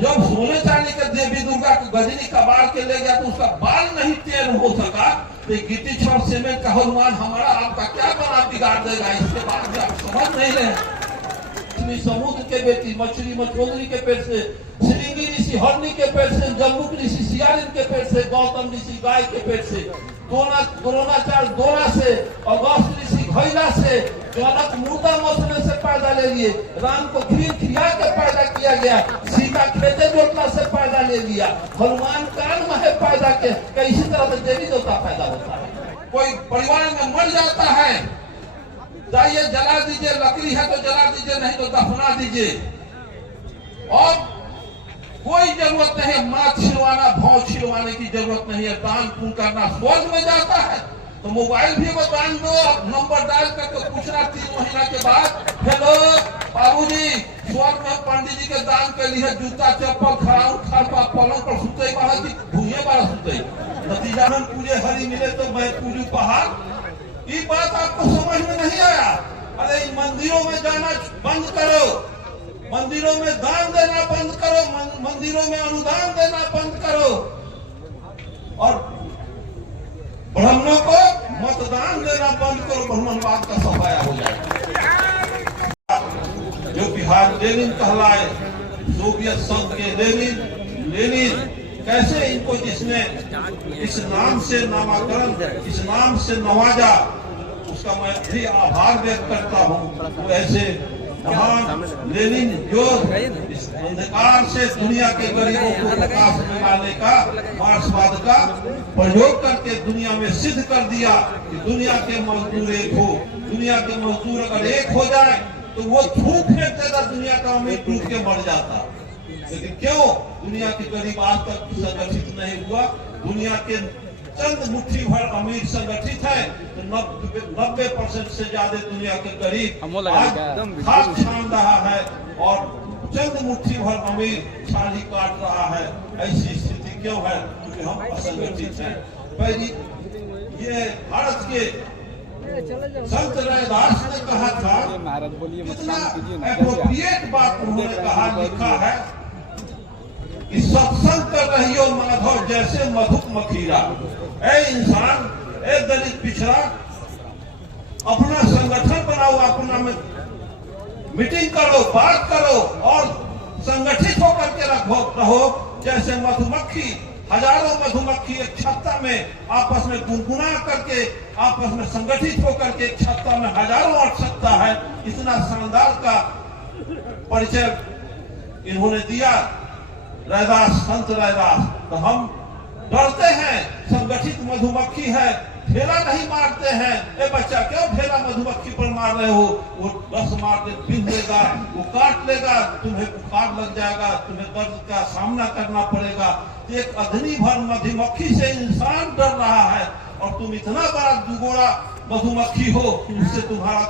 जब सोने चांदी के देवी दुर्गा को गजनी कबाड़ के ले गया तो उसका बाल नहीं टेढ़ हो सका, तो गिट्टी छड़ सीमेंट का हनुमान हमारा आपका क्या बना बिगाड़ देगा? इसके बाद में आप समझ नहीं रहे। समुद्र के बेटी मछली मछोदरी के पेट से, श्रृंगी ऋषि हरणी के पेट से, जम्बुक ऋषि सियारिन के पेट से, गौतम ऋषि गाय के पेट से, द्रोणाचार्य दोरा से, अगस्त ऋषि घैला से, जनक मुर्दा मसले से पैदा ले लिए, राम को खीर खिला के पैदा किया गया, सीता खेते जोतना से पैदा ले लिया, हनुमान कान में पैदा के, इसी तरह से देवी देवता पैदा होता है। कोई परिवार में मर जाता है, जाइए जला दीजिए, लकड़ी है तो जला दीजिए, नहीं तो दफना दीजिए। और कोई जरूरत नहीं है माँ छिलवाना, भाव छिलवाने की जरूरत नहीं है। दान पुण्य करना स्वर्ग में जाता है तो मोबाइल भी वो दान दो, नंबर डाल करके पूछना 3 महीना के बाद, हेलो बाबूजी, स्वर्ग में पंडित जी के दान के लिए जूता चप्पल खराउ खरपा पलंग पर सुते बाहर की भूये बारह सुते, नतीजा में पूजे हरी मिले तो मैं पूजू पहाड़। ये बात आपको समझ में नहीं आया? अरे मंदिरों में जाना बंद करो, मंदिरों में दान देना बंद करो, मंदिरों में अनुदान देना बंद करो, और ब्राह्मणों को मतदान देना बंद करो, ब्राह्मणवाद का सफाया हो जाएगा। जो बिहार लेनिन कहलाए, सोवियत संघ के लेनिन कैसे इनको जिसने इस नाम से नामाकरण, इस नाम से नवाजा, उसका मैं भी आभार व्यक्त करता हूँ। वैसे महान लेनिन जो इस अंधकार से दुनिया के गरीबों को प्रकाश में लाने का, मार्क्सवाद का प्रयोग करके दुनिया में सिद्ध कर दिया कि दुनिया के मजदूर एक हो, दुनिया के मजदूर अगर एक हो जाए तो वो थूक फेंक देता, दुनिया का अमीर डूब के मर जाता। लेकिन क्यों दुनिया के गरीब आज तक संगठित नहीं हुआ? दुनिया के चंद मुट्ठी भर अमीर संगठित है, तो 90% से ज्यादा दुनिया के गरीब आज खाद छान रहा है और चंद मुट्ठी भर अमीर छाली काट रहा है। ऐसी स्थिति क्यों है? क्योंकि हम असंगठित हैं। पहली ये भारत के संत रैदास ने कहा था, कितना एप्रोप्रिएट बात उन्होंने कहा, लिखा है कि सत्संग कर रही हो माधव जैसे मधुक मखीरा। ऐ इंसान, ऐ दलित पिछड़ा, अपना संगठन बनाओ, अपना मीटिंग करो, बात करो और संगठित होकर के रहो। जैसे मधुमक्खी, हजारों मधुमक्खी एक छत्ता में आपस में गुनगुना करके, आपस में संगठित होकर के एक छत्ता में हजारों अट सकता है। इतना शानदार का परिचय इन्होंने दिया रैदास, संत रैदास। तो हम डरते हैं, संगठित मधुमक्खी है, ढेला नहीं मारते हैं। ए बच्चा, क्यों ढेला मधुमक्खी पर मार रहे हो? वो 10 मार के बिन लेगा, वो काट लेगा, तुम्हें बुखार लग जाएगा, तुम्हें दर्द का सामना करना पड़ेगा। एक अधनी भर मधुमक्खी से इंसान डर रहा है और तुम इतना बड़ा दुगोड़ा मधुमक्खी हो, उससे तुम्हारा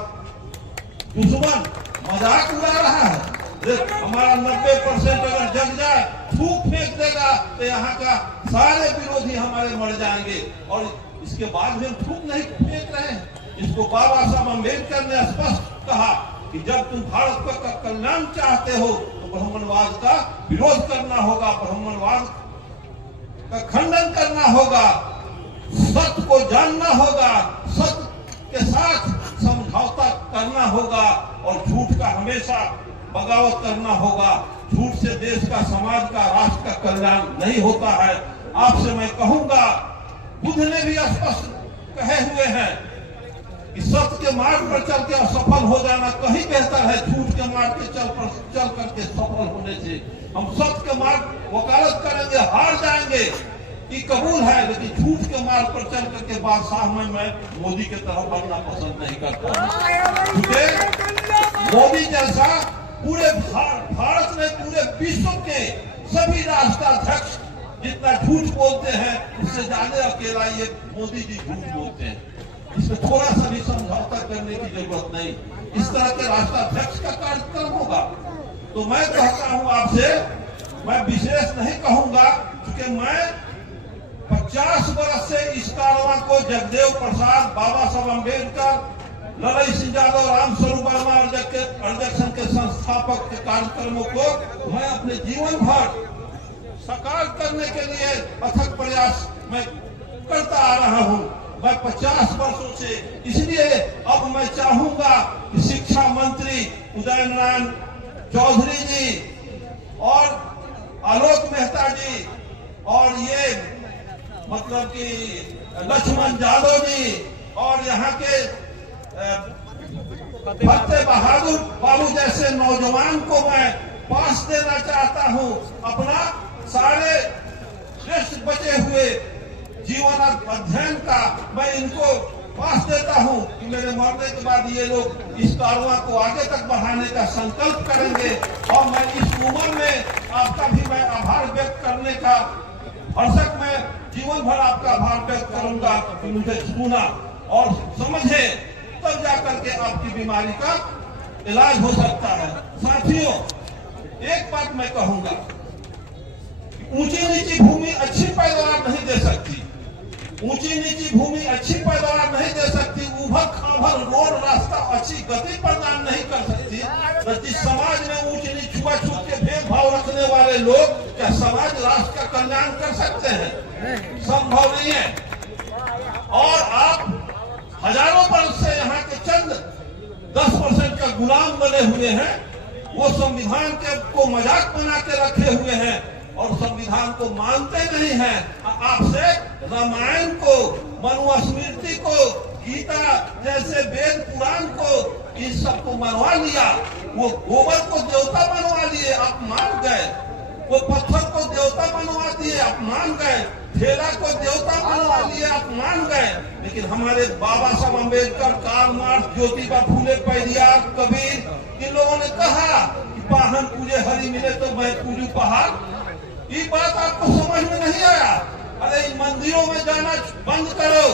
दुश्मन मजाक उड़ा रहा है। हमारा 90% अगर जग जाए, थूक फेंक देगा तो यहाँ का सारे विरोधी हमारे मर जाएंगे। और इसके बाद भी हम थूक नहीं फेंक रहे हैं। इसको बाबा साहब अम्बेडकर ने स्पष्ट कहा कि जब तुम भारत का कल्याण चाहते हो तो ब्राह्मणवाद का विरोध करना होगा, ब्राह्मणवाद का खंडन करना होगा, सत्य को जानना होगा, सत्य के साथ समझौता करना होगा और झूठ का हमेशा बगावत करना होगा। झूठ से देश का, समाज का, राष्ट्र का कल्याण नहीं होता है। आपसे मैं कहूंगा, बुद्ध ने भी स्पष्ट कहे हुए हैं कि सत्य के मार्ग पर चल के असफल हो जाना कहीं बेहतर है झूठ के मार्ग पे चल करके सफल होने से। हम सत्य के मार्ग वकालत करेंगे, हार जाएंगे, ये कबूल है, लेकिन झूठ के मार्ग पर चल करके बादशाह में मैं मोदी के तरफ बनना पसंद नहीं करता। क्योंकि मोदी जैसा पूरे भारत में, पूरे विश्व के सभी राष्ट्राध्यक्ष जितना झूठ बोलते हैं, उससे ज्यादा अकेला ये मोदी जी झूठ बोलते हैं। इसमें थोड़ा सा भी समझौता करने की जरूरत नहीं। इस तरह के राष्ट्राध्यक्ष का कार्यक्रम होगा। तो मैं कहता हूं आपसे, मैं विशेष नहीं कहूंगा, क्योंकि मैं 50 वर्ष से इस कारवां को जगदेव प्रसाद, बाबा साहब अम्बेडकर, ललई सिंह यादव, रामस्वरूप वर्मा अर्जक संघ के संस्थापक के कार्यक्रमों को मैं अपने जीवन भर साकार करने के लिए अथक प्रयास मैं करता आ रहा हूं। मैं 50 वर्षों से, इसलिए अब मैं चाहूंगा कि शिक्षा मंत्री उदय नारायण चौधरी जी और आलोक मेहता जी और ये मतलब कि लक्ष्मण यादव जी और यहाँ के फतेह बहादुर बाबू जैसे नौजवान को मैं पास देना चाहता हूँ। अपना सारे श्रेष्ठ बचे हुए जीवन अध्ययन का मैं इनको पास देता हूँ कि मेरे मरने के बाद ये लोग इस कारवां को आगे तक बढ़ाने का संकल्प करेंगे। और मैं इस उम्र में आपका भी मैं आभार व्यक्त करने का भरसक मैं जीवन भर आपका आभार व्यक्त करूंगा कि मुझे सुना और समझे, तब जाकर के आपकी बीमारी का इलाज हो सकता है। साथियों, एक बात मैं कहूंगा, ऊंची नीची भूमि अच्छी पैदावार नहीं दे सकती। ऊंची नीची भूमि अच्छी पैदावार नहीं दे सकती। उभर खाभर रोड रास्ता अच्छी गति प्रदान नहीं कर सकती। तो जिस समाज में ऊंच नीच छुआछूत के भेदभाव रखने वाले लोग, क्या समाज राष्ट्र का कल्याण कर सकते हैं? संभव नहीं है। और आप हजारों वर्ष से यहाँ के चंद 10% का गुलाम बने हुए हैं। वो संविधान के को मजाक बना के रखे हुए हैं और संविधान को मानते नहीं हैं। आपसे रामायण को, मनुस्मृति को, गीता जैसे वेद पुराण को, इन सबको मनवा लिया। वो गोबर को देवता बनवा लिए, आप मान गए। वो पत्थर को देवता बनवा दिए, आप मान गए। ठेला को देवता बनवा लिए, आप मान गए। लेकिन हमारे बाबा साहब अम्बेडकर, कार्ल मार्क्स, ज्योतिबा फूले, पेरियार, कबीर, इन लोगों ने कहा कि पाहन पूजे हरि मिले तो मैं पूजू पहाड़। ये बात आपको समझ में नहीं आया। अरे इन मंदिरों में जाना बंद करो,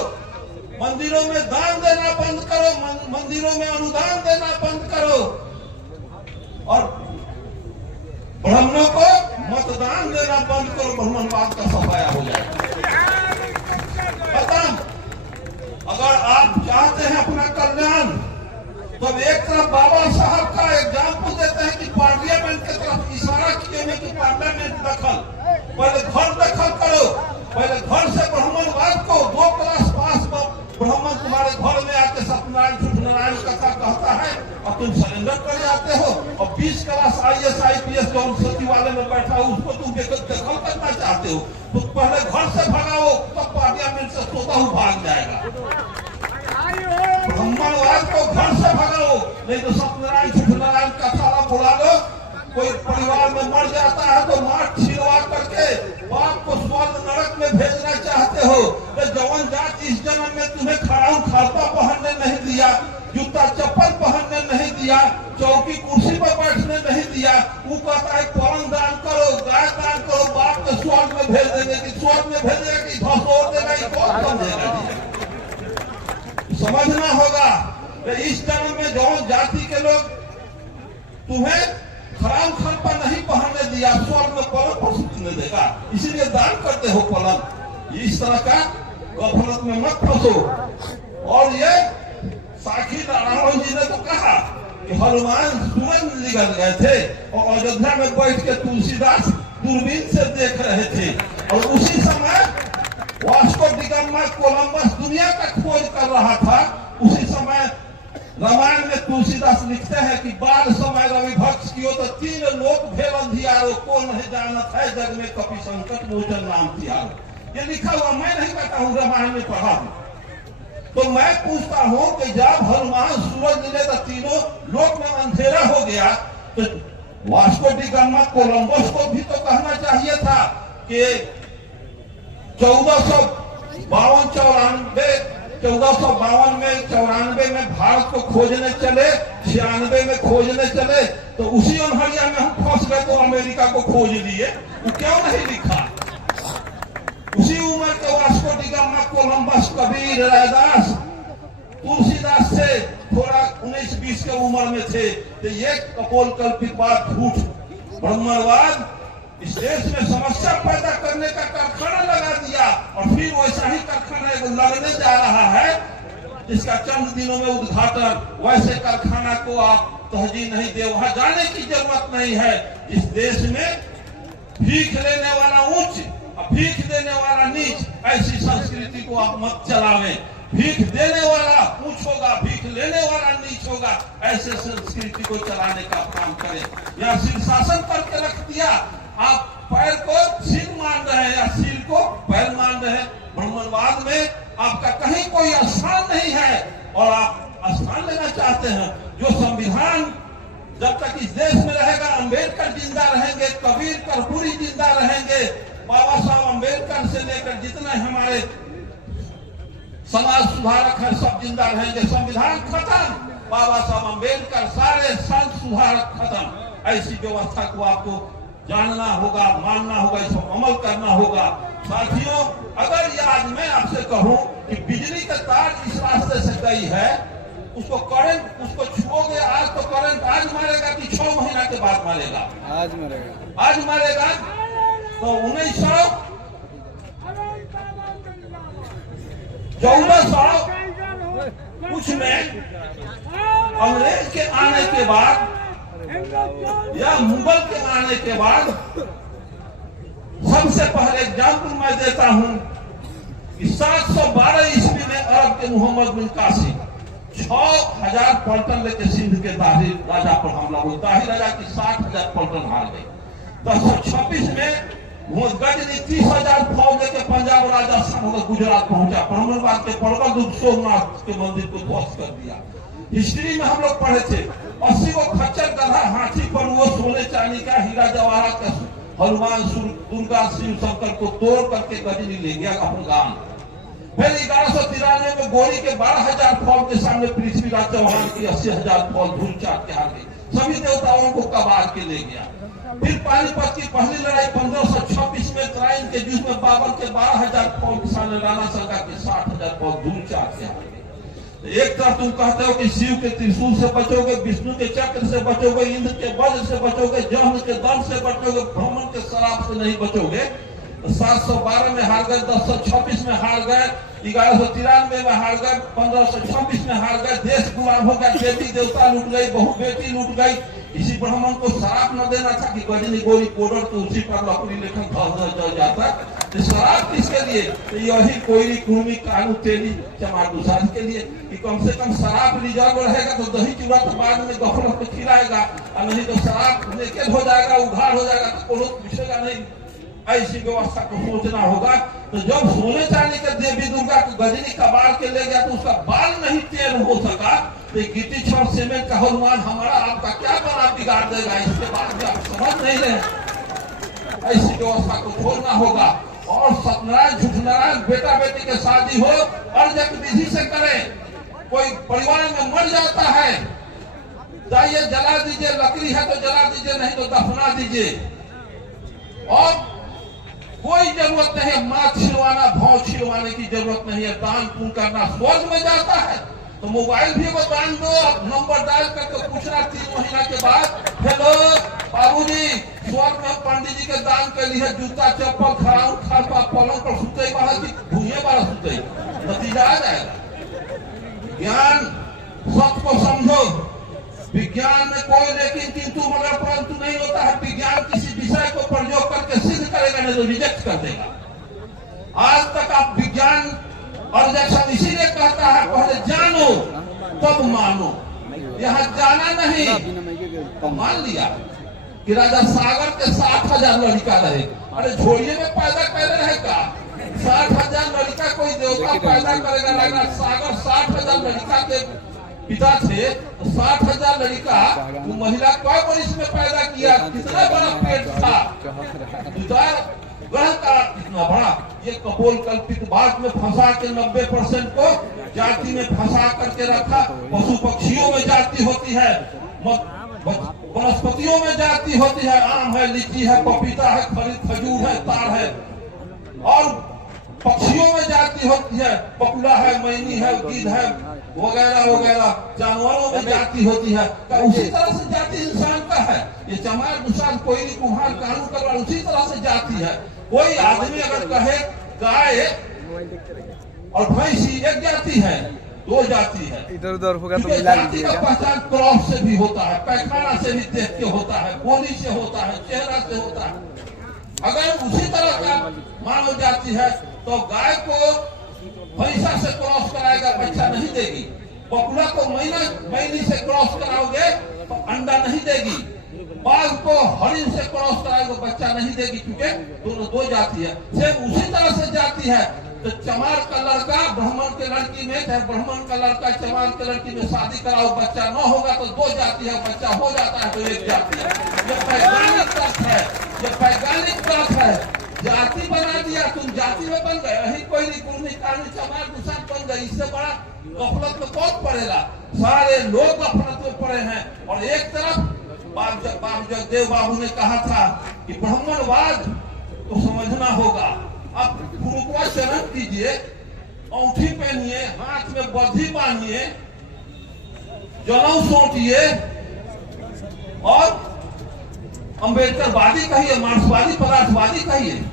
मंदिरों में दान देना बंद करो, मंदिरों में अनुदान देना बंद करो और ब्राह्मणों को मतदान देना बंद करो। ब्राह्मणवाद का सफाया हो जाएगा। खत्म। अगर आप चाहते हैं अपना कल्याण, तो एक तरफ बाबा साहब का एग्जाम्पल देते हैं कि पार्लियामेंट की तरफ इशारा किए हैं कि पार्लियामेंट दखल, पहले घर दखल करो। पहले घर से ब्राह्मणवाद को 2 क्लास पास ब्राह्मण तुम्हारे घर में आके सत्यनारायण झूठ नारायण कथा कहता है और तुम सरेंडर कर जाते हो। और 20 क्लास IAS IPS जो सचिवालय में बैठा हो उसको तुम दखल करना चाहते हो। तो पहले घर से भगाओ, तब पार्लियामेंट से सोता हूँ भाग जाएगा। ब्राह्मणवाद को घर से भगाओ, नहीं तो सत्यनारायण झूठ नारायण कथा बुला लो। कोई परिवार में मर जाता है तो मार छिलवा करके बाप को स्वर्ग नरक में भेजना चाहते हो। तो जवान जात इस जन्म में तुम्हें खड़ाऊ खालपा पहनने नहीं दिया, जूता चप्पल पहनने नहीं दिया, चौकी कुर्सी पर बैठने नहीं दिया। वो कहता है पवन दान करो, गाय दान करो, बाप को स्वर्ग में भेज देंगे। कि स्वर्ग में भेजेगा कि धसोर देगा, ये कौन समझेगा? समझना होगा। इस जन्म में जवान जाति के लोग तुम्हें खराब खालपा नहीं पहनने दिया, स्वर्ग में पलंग पर सुतने देगा, इसीलिए दान करते हो पलंग। इस तरह का गफलत में मत फंसो। और ये साखी नारायण जी ने तो कहा कि हनुमान सूरज निकल गए थे और अयोध्या में बैठ के तुलसीदास दूरबीन से देख रहे थे। और उसी समय वास्को डी गामा कोलंबस दुनिया का खोज कर रहा था। उसी समय रामायण में तुलसीदास लिखते हैं कि बाल समय रवि भक्ष कियो तो 3 लोक भेल अंधियारो, को नहीं जानत है जग में कपि संकट मोचन नाम तिहारो। ये लिखा हुआ मैं नहीं कहता हूँ, रामायण में पढ़ा हूँ। तो मैं पूछता हूँ कि जब हनुमान सूरज मिले तो 3 लोक में अंधेरा हो गया, तो वास्को डी गामा कोलंबस को भी तो कहना चाहिए था कि 1452 में भारत को खोजने चले, 96 में खोजने चले, तो उसी अनहरिया में हम फंस गए तो अमेरिका को खोज लिए। वो क्यों नहीं लिखा? उसी उम्र के Vasco D gamma Columbus, Kabir, Raidas, Tulsidas से थोड़ा 19-20 के उम्र में थे। तो ये कपोल कल्पित बात, झूठ, ब्रह्मवाद इस देश में समस्या पैदा करने का कारखाना लगा दिया। और फिर वैसा ही कारखाना लगने जा रहा है जिसका चंद दिनों में उद्घाटन, वैसे कारखाना को आप तहजीह नहीं दे, वहां जाने की जरूरत नहीं है। जिस देश में भीख लेने वाला ऊंच और भीख देने वाला नीच, ऐसी संस्कृति को आप मत चलावें। भीख देने वाला ऊंच होगा, भीख लेने वाला नीच होगा, ऐसे संस्कृति को चलाने का काम करें। या शीर्षासन करके रख दिया, आप पैर को सिर मान रहे हैं या सिर को पैर मान रहे हैं। ब्राह्मणवाद में आपका कहीं कोई स्थान नहीं है और आप स्थान लेना चाहते हैं। जो संविधान जब तक इस देश में रहेगा, अंबेडकर जिंदा रहेंगे, कबीर कर्पूरी जिंदा रहेंगे, बाबा साहब अंबेडकर से लेकर जितने हमारे समाज सुधारक है सब जिंदा रहेंगे। संविधान खत्म, बाबा साहब अंबेडकर, सारे संत सुधारक खत्म। ऐसी व्यवस्था को आपको जानना होगा, मानना होगा, इस पर अमल करना होगा। साथियों, अगर ये आज मैं आपसे कहूं कि बिजली का तार इस रास्ते से गई है, उसको करंट, उसको छुओगे आज तो करंट आज मारेगा कि 6 महीना के बाद मारेगा? आज मारेगा। आज मारेगा। तो 1914 कुछ में अंग्रेज के आने के बाद या मुगल के आने के बाद, सबसे पहले एग्जाम्पल मैं देता हूं कि 712 ईस्वी में अरब के मोहम्मद बिन कासिम 6000 पलटन लेके सिंध के दाहिर राजा पर हमला हुआ। दाहिर राजा की 60,000 पलटन हार गई। 1026 में गजनी 30,000 फौज लेके पंजाब राजस्थान होकर गुजरात पहुंचा। ब्राह्मणवाद के प्रबल रूप सोमनाथ के मंदिर को ध्वस्त कर दिया। हिस्ट्री में हम लोग पढ़े थे 80 को खच्चर गधा हाथी पर वो सोने चांदी का हीरा जवाहरात का हनुमान दुर्गा शिव शंकर को तोड़ करके गजनी ले गया अपने गांव। फिर 1193 में गोरी के 12,000 फौज के सामने पृथ्वीराज चौहान की 80,000 फौज धूल चाट के हार गई। सभी देवताओं को कबाड़ के ले गया। फिर पानीपत की पहली लड़ाई 1526 में तराइन के युद्ध में बाबर के 12,000 फौज के सामने राणा सांगा के 60,000 फौज धूल चाट के हार गई। एक तरफ तुम कहते हो कि शिव के त्रिशूल से बचोगे, विष्णु के चक्र से बचोगे, इंद्र के वज्र से बचोगे, जहन के दम से बचोगे, ब्राह्मण के शराब से नहीं बचोगे। 712 में हार गए, 1026 में हार गए, 1193 में हार गए, 1526 में हार गए। देश गुलाम हो गया, देवी देवता लूट गई, बहु बेटी लूट गई। इसी ब्राह्मण को शराब न देना था कि गजनी गोरी कोडर तो उसी पर लकड़ी लेखन चल जाता। तो शराब किसके लिए? तो यही कोयली कुर्मी कानू तेली चमार दुसाद के लिए कि कम से कम शराब रिजर्व रहेगा तो दही चूड़ा तो बाद में गफलत में खिलाएगा, और नहीं तो शराब नेकेद हो जाएगा, उघाड़ हो जाएगा तो कोई पूछेगा नहीं। ऐसी व्यवस्था को सोचना होगा। तो जब सोने चांदी के देवी दुर्गा को गजनी कबाड़ के ले गया तो उसका बाल नहीं टेढ़ हो सका, तो गिट्टी छड़ सीमेंट का हनुमान हमारा आपका क्या बना बिगाड़ देगा? इसके बाद में आप समझ नहीं रहे। ऐसी व्यवस्था को छोड़ना होगा। और सत्यनारायण झूठनारायण बेटा बेटी के शादी हो अर्जक विधि से करें। कोई परिवार में मर जाता है, जाइए जला दीजिए, लकड़ी है तो जला दीजिए, नहीं तो दफना दीजिए। और कोई जरूरत नहीं है माँ छिलवाना, भाव छिलवाने की जरूरत नहीं है। दान पुण्य करना स्वर्ग में जाता है तो मोबाइल भी वो दान दो, नंबर डाल करके पूछना 3 महीना के बाद, हेलो बाबूजी, स्वर्ग में पंडित जी के दान के लिए जूता चप्पल खराउ खापा पलंग पर सुते बाहर की भूये बाहर सुते, नतीजा आ जाएगा। ज्ञान सत्य को समझो। विज्ञान में कोई लेकिन किंतु मगर परंतु नहीं होता है। विज्ञान किसी विषय को प्रयोग करके सिद्ध करेगा, नहीं तो रिजेक्ट कर देगा। आज तक आप विज्ञान और जैसा इसीलिए कहता है पहले जानो तब मानो। यहाँ जाना नहीं तो मान लिया कि राजा सागर के 60,000 लड़का रहे। अरे झोड़िए में पैदा कर रहेगा 60,000 लड़का कोई देवता पैदा करेगा? राजा सागर 60,000 लड़का के पिता थे, तो 60,000 लड़का वो महिला कई वर्ष में पैदा किया? कितना बड़ा पेट था, ग्रह का कितना बड़ा। ये कपोल कल्पित बात में फंसा के 90% को जाति में फंसा करके रखा। पशु पक्षियों में जाति होती है, वनस्पतियों में जाति होती है। आम है, लीची है, पपीता है, खजूर है, तार है। और पक्षियों में जाति होती है, बकुला है, मैनी है, गिद्ध है, वगैरह वगैरह। जानवरों में जाति होती है। तो उसी तरह से जाति इंसान का है। ये चमार दुसाद कोयली कुम्हार कानू करवा उसी तरह से जाति है। कोई आदमी अगर कहे गाय और भैंसी एक जाति है, दो जाति है। इधर उधर होगा तो क्योंकि मिला जाति का लीजिएगा। पहचान क्रॉस से भी होता है, पैखाना से भी देख के होता है, बोली से होता है, चेहरा से होता है। अगर उसी तरह का मानव जाति है तो गाय को भैंसा से क्रॉस कराएगा, बच्चा नहीं देगी। बकुला को मैनी से क्रॉस कराओगे तो अंडा नहीं देगी। बाघ को हरिण से क्रॉस कराएगा, बच्चा नहीं देगी, क्योंकि दोनों दो जाति है। सेम उसी तरह से जाति है। तो चमार का लड़का ब्राह्मण के लड़की में, चाहे ब्राह्मण का लड़का चमार के लड़की में शादी कराओ, बच्चा न होगा तो दो जाति है, बच्चा हो जाता है तो एक जाति है। ये वैज्ञानिक तथ्य है, ये वैज्ञानिक तथ्य है। जाति बना दिया, तुम जाति में बन गए। यही कोई चमार दूसरा बन गए। इससे बड़ा गफलत में कौन पड़ेगा? सारे लोग गफलत में पड़े हैं। और एक तरफ बाबू जगदेव बाबू ने कहा था कि ब्राह्मणवाद को समझना होगा। अब गुरुकुआ चरण कीजिए, औंठी पहनिए, हाथ में बद्धी बांधिए, जनेऊ सोटिए और अम्बेडकरवादी कहिए, मार्क्सवादी पदार्थवादी कहिए।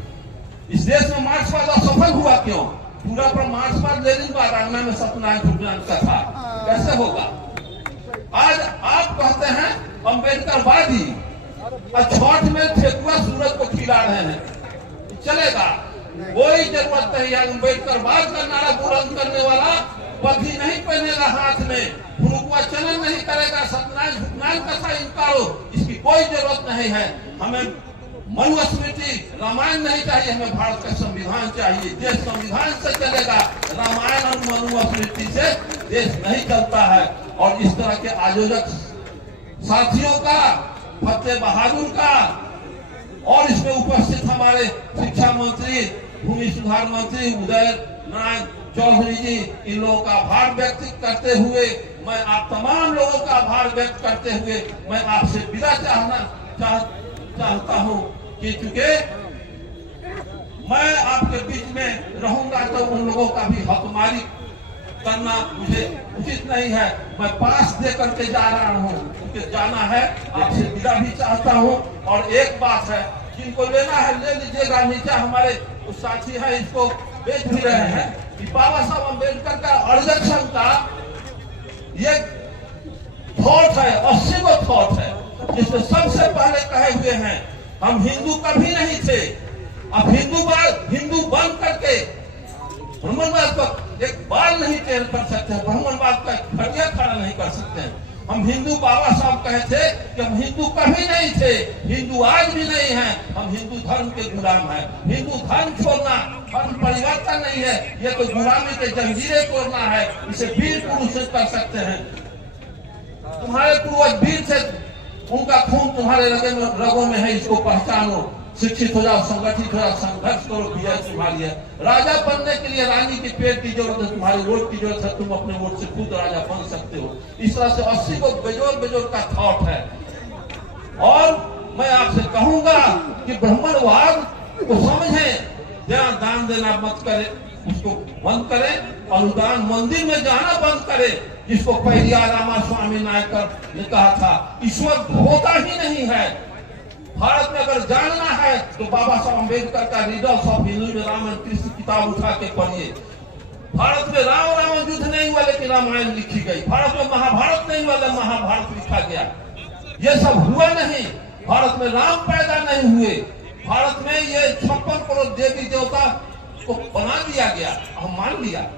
इस देश में मार्क्सवाद असफल हुआ क्यों? पूरा पर मार्क्सवाद लेनिनवाद आगना में सत्यनारायण का था, कैसे होगा? आज आप कहते हैं अम्बेडकरवादी और छठ में ठेकुआ सूरज को खिला रहे हैं, चलेगा? कोई जरूरत नहीं। अम्बेडकरवाद का नारा बुलंद करने वाला पगड़ी नहीं पहनेगा हाथ में, गुरुकुआ चलन नहीं करेगा, सत्यनारायण कथा इनकारो, इसकी कोई जरूरत नहीं है। हमें मनुस्मृति रामायण नहीं चाहिए, हमें भारत का संविधान चाहिए। देश संविधान से चलेगा, रामायण और मनुस्मृति से देश नहीं चलता है। और इस तरह के आयोजक साथियों का, फतेह बहादुर का और इसमें उपस्थित हमारे शिक्षा मंत्री, भूमि सुधार मंत्री उदय नारायण चौधरी जी, इन लोगों का आभार व्यक्त करते हुए, मैं आप तमाम लोगों का आभार व्यक्त करते हुए मैं आपसे विदा चाहता हूं कि चूंकि मैं आपके बीच में रहूंगा तो उन लोगों का भी हकमारी करना मुझे उचित नहीं है। मैं पास दे करके जा रहा हूँ, क्योंकि जाना है, आपसे विदा भी चाहता हूँ। और एक बात है, जिनको लेना है ले लीजिएगा। नीचे हमारे उस साथी है, इसको बेच भी रहे हैं कि बाबा साहब अम्बेडकर का ऑर्गेनाइजेशन का ये थॉट है, 80 को थॉट है, जिसमें सबसे पहले कहे हुए हैं हम हिंदू कभी नहीं थे। अब हिंदू बन करके ब्राह्मणवाद का एक बाल नहीं चेंज कर सकते, ब्राह्मणवाद का घटिया खड़ा नहीं कर सकते हैं। हम हिंदू, बाबा साहब कहे थे कि हम हिंदू कभी नहीं थे, हिंदू आज भी नहीं है, हम हिंदू धर्म के गुलाम हैं। हिंदू धर्म छोड़ना धर्म परिवर्तन नहीं है, ये तो गुलामी के जंजीरें तोड़ना है। इसे वीर पुरुष से कर सकते हैं। तुम्हारे पूर्वज वीर थे, उनका खून तुम्हारे रगों में है, इसको पहचानो। शिक्षित हो जाओ, संगठित हो जाओ, संघर्ष करो, विजय तुम्हारी है। राजा बनने के लिए रानी के पेट की जरूरत है, तुम्हारे वोट की जरूरत है। तुम अपने वोट से खुद राजा बन सकते हो। इस तरह से 80 को बेजोर का थॉट है। और मैं आपसे कहूंगा कि ब्राह्मणवाद को समझें, दान देना मत करें, उसको बंद करें। अनुदान मंदिर में जाना बंद करें, जिसको पेरियार रामास्वामी नायकर ने कहा था। ईश्वर होता ही नहीं है। भारत में अगर जानना है तो बाबा साहब अम्बेडकर का रिडल्स ऑफ हिंदू में राम एंड कृष्ण किताब उठा के पढ़िए। भारत में रावण युद्ध नहीं हुआ, लेकिन रामायण लिखी गई। भारत में महाभारत नहीं हुआ, लेकिन महाभारत लिखा गया। ये सब हुआ नहीं। भारत में राम पैदा नहीं हुए। भारत में ये 56 करोड़ देवी देवता को बना दिया गया, हम मान लिया।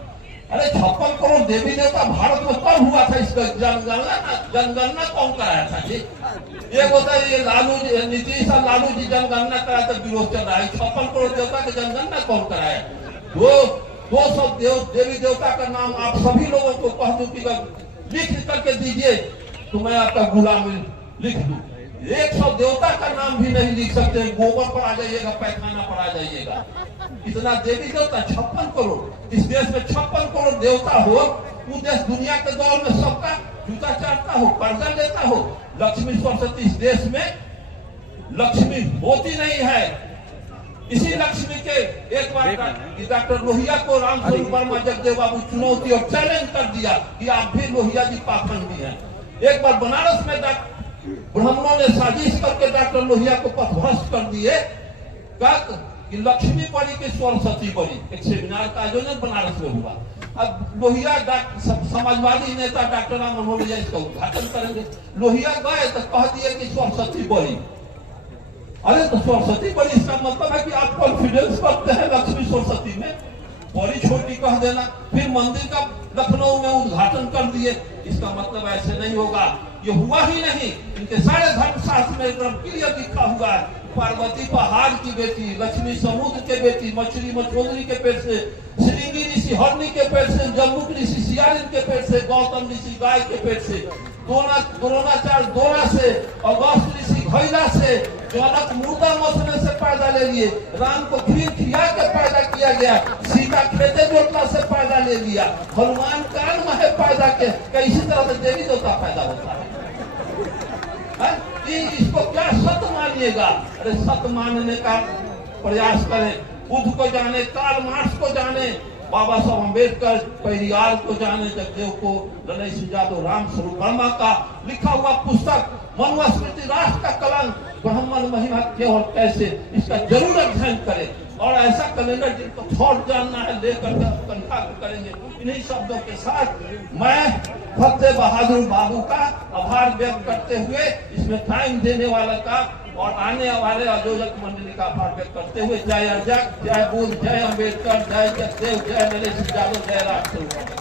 अरे 56 करोड़ देवी देवता भारत में कब हुआ था? इसका जनगणना कौन कराया था जी? एक होता है ये नीतीश और लालू जी जनगणना कराया था, विरोध चल रहा है। 56 करोड़ देवता की जनगणना कौन कराया? 200 देवी देवता का नाम आप सभी लोगों को कह दूं कि लिख करके दीजिए तो मैं आपका गुलाम लिख दूं। 100 देवता का नाम भी नहीं लिख सकते। गोबर पर आ जाइएगा, पैखाना पर आ जाइएगा। इतना देवी देवता 56 करोड़। इस देश में 56 करोड़ देवता हो, वो देश दुनिया के दौर में सबका जूता चाटता हो, कर्जा लेता हो। लक्ष्मी सरस्वती इस देश में लक्ष्मी होती नहीं है। इसी लक्ष्मी के एक बार डॉक्टर लोहिया को रामस्वरूप वर्मा जगदेव बाबू चुनौती और चैलेंज कर दिया कि आप भी लोहिया जी पाखंडी हैं। एक बार बनारस में ब्राह्मणों ने साजिश करके डॉक्टर लोहिया को पथभ्रष्ट कर दिए। कि लक्ष्मी बड़ी के सरस्वती बड़ी, एक सेमिनार का आयोजन बनारस में हुआ। अब लोहिया समाजवादी नेता डॉक्टर राम मनोहर लोहिया इसका उद्घाटन करेंगे। लोहिया गए तो कह दिए कि सरस्वती बड़ी। अरे तो सरस्वती बड़ी इसका मतलब है कि आप कॉन्फिडेंस करते हैं लक्ष्मी सरस्वती में, बड़ी छोटी कह देना। फिर मंदिर का लखनऊ में उद्घाटन कर दिए, इसका मतलब ऐसे नहीं होगा। ये हुआ ही नहीं, इनके सारे धर्मशास्त्र में एकदम क्लियर लिखा हुआ है, पार्वती पहाड़ की बेटी, लक्ष्मी समुद्र के बेटी, मछली मछोदरी के पेट से, श्रृंगी ऋषि हरणी के पेट से, जम्बुक ऋषि सियालिन के पेट से, गौतम ऋषि गाय के पेट से, द्रोणाचार्य दोरा से, अगस्त ऋषि घैला से, जनक मुर्दा मसने से पैदा ले लिए, राम को खीर खिया के पैदा किया गया, सीता खेते जोतला से पैदा ले लिया, हनुमान कान में पैदा के, इसी तरह से देवी देवता पैदा होता है। इसको क्या सत्य मानिएगा? अरे सत्य मानने का प्रयास करें, बुद्ध को जाने, कार्ल मार्क्स को जाने, बाबा साहब अम्बेडकर, पेरियार को जाने, जगदेव को, गणेश यादव, राम स्वरूप वर्मा का लिखा हुआ पुस्तक मनुस्मृति राष्ट्र का कलंक, ब्राह्मण महिमा केवल कैसे, इसका जरूर अध्ययन करें। और ऐसा कैलेंडर जिनको थॉट जानना है लेकर कंठस्थ करेंगे। इन्हीं शब्दों के साथ मैं फतेह बहादुर बाबू का आभार व्यक्त करते हुए, इसमें टाइम देने वाला का और आने वाले आयोजक मंडली का आभार व्यक्त करते हुए, जय अर्जक, जय बुद्ध, जय अम्बेडकर, जय जगदेव, जय नरेश यादव, जय राम स्वरूप।